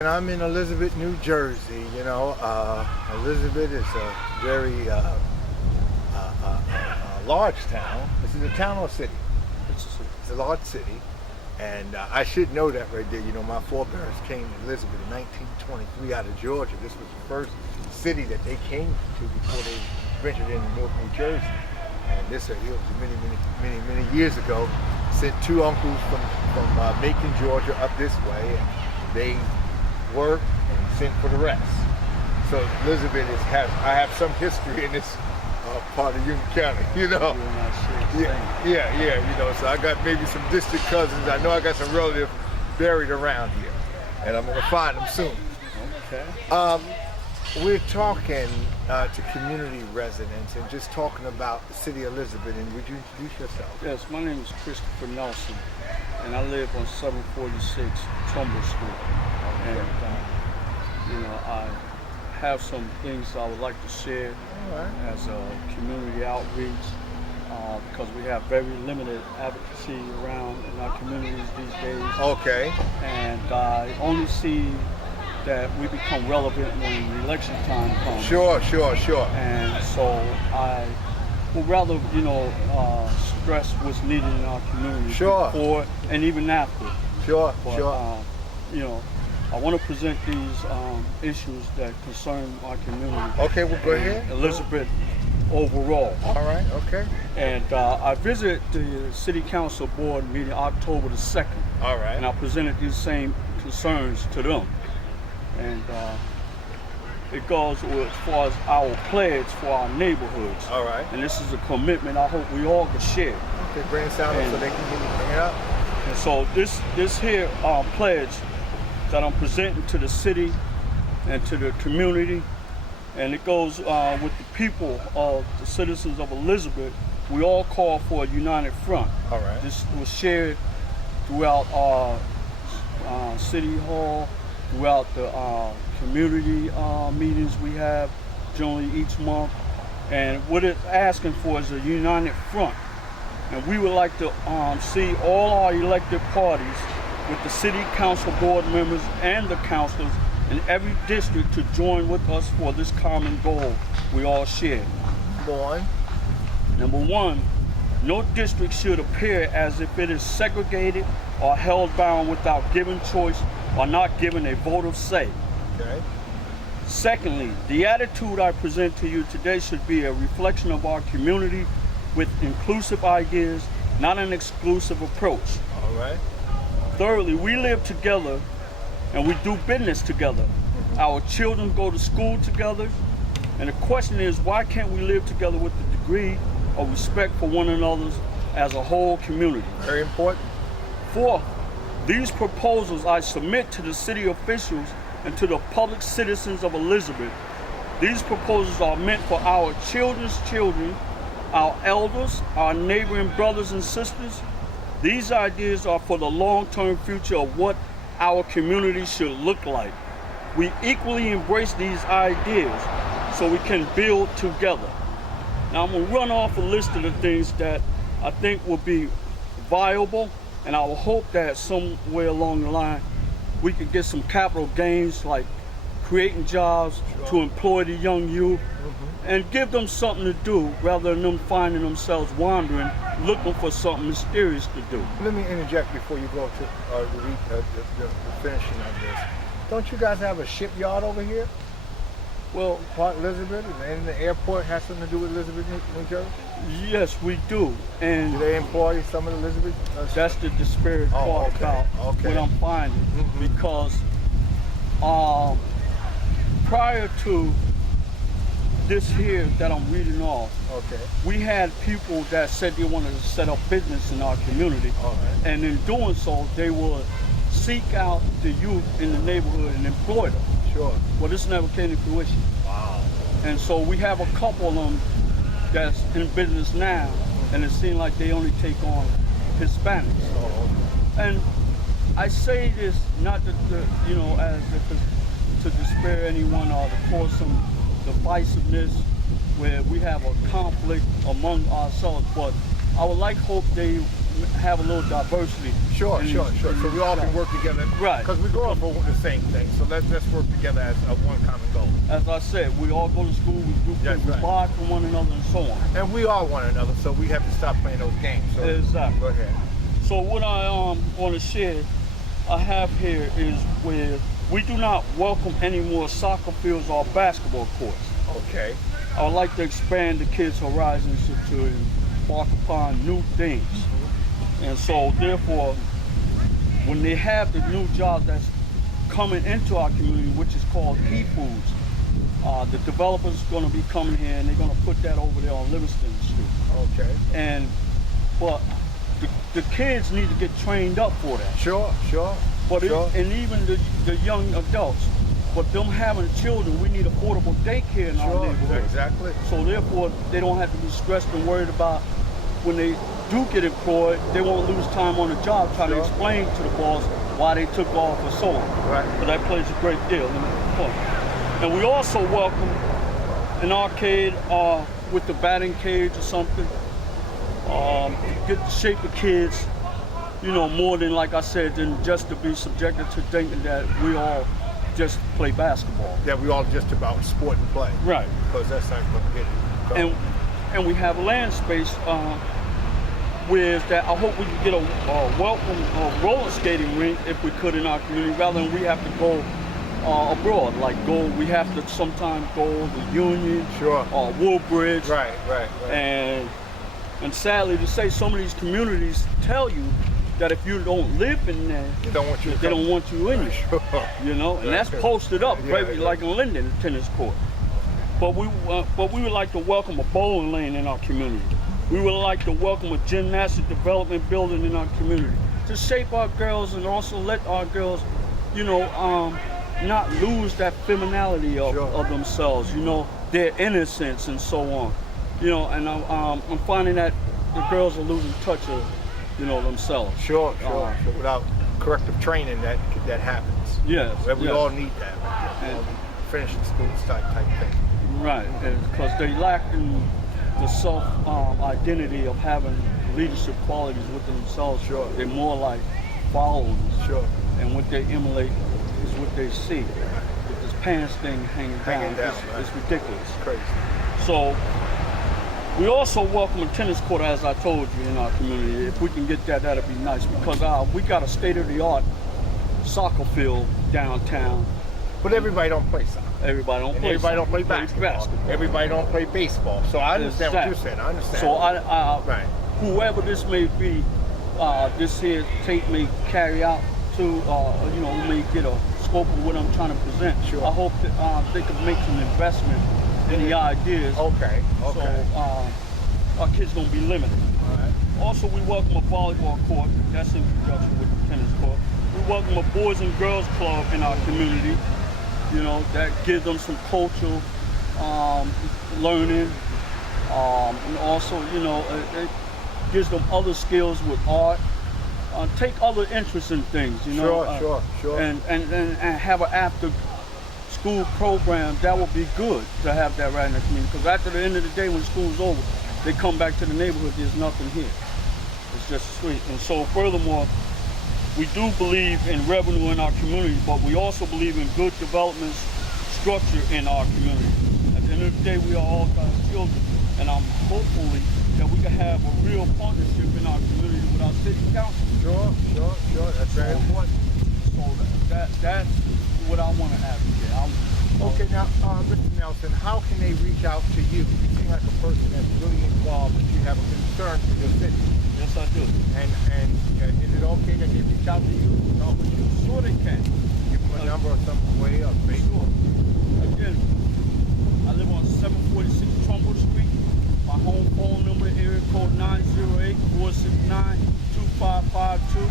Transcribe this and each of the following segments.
And I'm in Elizabeth, New Jersey. Elizabeth is a very large town. This is a town or city? It's a large city. And I should know that right there. My forebears came to Elizabeth in 1923 out of Georgia. This was the first city that they came to before they ventured into North New Jersey. And this, it was many years ago. Sent two uncles from Macon, Georgia, up this way, and they worked and sent for the rest. So Elizabeth I have some history in this part of Union County, Yeah. So I got maybe some distant cousins. I know I got some relatives buried around here, and I'm gonna find them soon. Okay. We're talking to community residents and just talking about the city of Elizabeth. And would you introduce yourself? Yes, my name is Christopher Nelson, and I live on 746 Trumbull Street. And I have some things I would like to share as a community outreach because we have very limited advocacy around in our communities these days. Okay. And I only see that we become relevant when election time comes. Sure. And so I would rather, stress what's needed in our community before and even after. Sure. I want to present these issues that concern our community. Okay, well, go ahead. Elizabeth overall. All right, okay. And I visited the City Council Board meeting October the 2nd. All right. And I presented these same concerns to them. And it goes as far as our pledge for our neighborhoods. All right. And this is a commitment I hope we all can share. Okay, bring it down so they can bring it up. And so this here pledge that I'm presenting to the city and to the community, and it goes with the people of the citizens of Elizabeth. We all call for a united front. All right. This was shared throughout our city hall, throughout the community meetings we have generally each month. And what it's asking for is a united front. And we would like to see all our elected parties with the city council board members and the councilors in every district to join with us for this common goal we all share. Number one, no district should appear as if it is segregated or held bound without giving choice or not given a vote of say. Okay. Secondly, the attitude I present to you today should be a reflection of our community with inclusive ideas, not an exclusive approach. All right. Thirdly, we live together and we do business together. Our children go to school together. And the question is, why can't we live together with the degree of respect for one another as a whole community? Very important. Fourth, these proposals I submit to the city officials and to the public citizens of Elizabeth. These proposals are meant for our children's children, our elders, our neighboring brothers and sisters. These ideas are for the long-term future of what our community should look like. We equally embrace these ideas so we can build together. Now I'm gonna run off a list of the things that I think will be viable, and I will hope that somewhere along the line we could get some capital gains like creating jobs to employ the young youth and give them something to do rather than them finding themselves wandering looking for something mysterious to do. Let me interject before you go to the finishing of this. Don't you guys have a shipyard over here? Well, Port Elizabeth, and the airport has something to do with Elizabeth, New Jersey? yes, we do. And do they employ some of the Elizabeth? that's the disparate part about what I'm finding. Because prior to this here that I'm reading off, we had people that said they wanted to set up business in our community. And in doing so, they would seek out the youth in the neighborhood and employ them. Sure. Well, this never came to fruition. Wow. And so we have a couple of them that's in business now, and it seems like they only take on Hispanics. And I say this not to, as if it's to despair anyone or to cause some divisiveness where we have a conflict among ourselves, but I would hope they have a little diversity. Sure, in sure, these- sure. in So we these all can jobs. work together. Right. Because we're going for the same thing. So let's work together as one common goal. As I said, we all go to school, we That's right. buy from one another and so on. And we are one another, so we have to stop playing those games. So Exactly. go ahead. So what I want to share I have here is where we do not welcome any more soccer fields or basketball courts. Okay. I would like to expand the kids' horizons to embark upon new things. And so therefore, when they have the new jobs that's coming into our community, which is called e-foods, the developers are going to be coming here and they're going to put that over there on Livingston Street. Okay. But the kids need to get trained up for that. Sure, sure. But sure. and even the young adults. But them having children, we need affordable daycare in our neighborhood. Exactly. So therefore, they don't have to be stressed and worried about when they do get employed, they won't lose time on the job trying to explain to the boss why they took off or so on. Right. But that plays a great deal in the point. And we also welcome an arcade with the batting cage or something. Get to shape the kids, you know, more than, like I said, than just to be subjected to thinking that we all just play basketball. That we all just about sport and play. Right. Because that's not going to get it. And we have land space where that I hope we can get a welcome roller skating rink if we could in our community, rather than we have to go abroad. Like we have to sometimes go to Union, or Woodbridge. Right. And sadly to say, some of these communities tell you that if you don't live in there, they don't want you. They don't want you in there. Sure. You know, and that's posted up, like in Linden, the tennis court. But we would like to welcome a bowling lane in our community. We would like to welcome a gymnastic development building in our community to shape our girls and also let our girls, you know, not lose that femininity of themselves. You know, their innocence and so on. You know, and I'm finding that the girls are losing touch of, you know, themselves. Sure. Without corrective training, that happens. Yes. We all need that. Finishing school type thing. Right, because they lack in the self identity of having leadership qualities within themselves. Sure. They're more like followers. Sure. And what they emulate is what they see. With this pants thing hanging down, it's ridiculous. It's crazy. So we also welcome a tennis court, as I told you, in our community. If we can get that, that'd be nice, because we got a state-of-the-art soccer field downtown. But everybody don't play soccer. Everybody don't play Everybody soccer. don't play basketball. Everybody don't play baseball. So I understand what you're saying. I understand. So whoever this may be, this here tape may carry out to, you know, we may get a scope of what I'm trying to present. Sure. I hope that they can make some investment in the ideas. Okay. So our kids don't be limited. All right. Also, we welcome a volleyball court. That's in conjunction with the tennis court. We welcome a Boys and Girls Club in our community. You know, that gives them some cultural learning. And also, you know, it gives them other skills with art. Take other interests in things, you know. Sure. And have an after school program that would be good to have that right in the community. Because after the end of the day, when school's over, they come back to the neighborhood, there's nothing here. It's just sweet. And so furthermore, we do believe in revenue in our community, but we also believe in good development structure in our community. At the end of the day, we are all God's children, and I'm hopefully that we can have a real partnership in our community with our city council. Sure. That's very important. So that's what I want to advocate. Okay, now, Mr. Nelson, how can they reach out to you? You seem like a person that's really involved, but you have a concern for your city. Yes, I do. And is it okay that they reach out to you and talk with you? Sure they can. Give them a number or some way or Facebook? Again, I live on 746 Trumbull Street. My home phone number, area code 908-469-2552.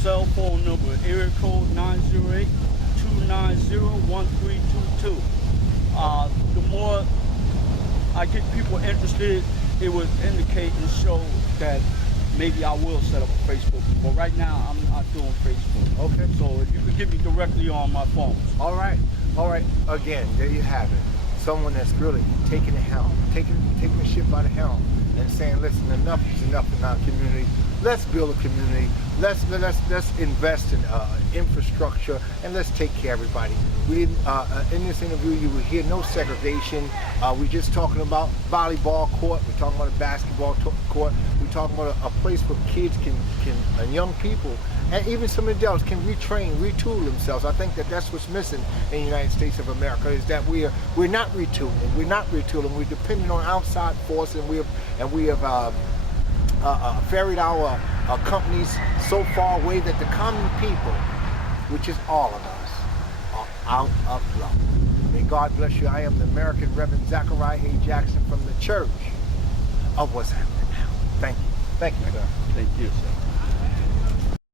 Cell phone number, area code 908-290-1322. The more I get people interested, it would indicate and show that maybe I will set up a Facebook. But right now, I'm not doing Facebook. Okay. So if you could get me directly on my phone. All right. Again, there you have it. Someone that's really taking the helm, taking the ship by the helm, and saying, listen, enough is enough in our community. Let's build a community. Let's invest in infrastructure, and let's take care of everybody. We didn't in this interview you will hear no segregation. We're just talking about volleyball court. We're talking about a basketball court. We're talking about a place where kids and young people and even some adults can retrain, retool themselves. I think that's what's missing in the United States of America, is that we're not retooling. We're not retooling. We're depending on outside force, and we have ferried our companies so far away that the common people, which is all of us, are out of luck. May God bless you. I am the American Reverend Zachariah A. Jackson from the Church of What's Happening Now. Thank you. Thank you, sir. Thank you, sir.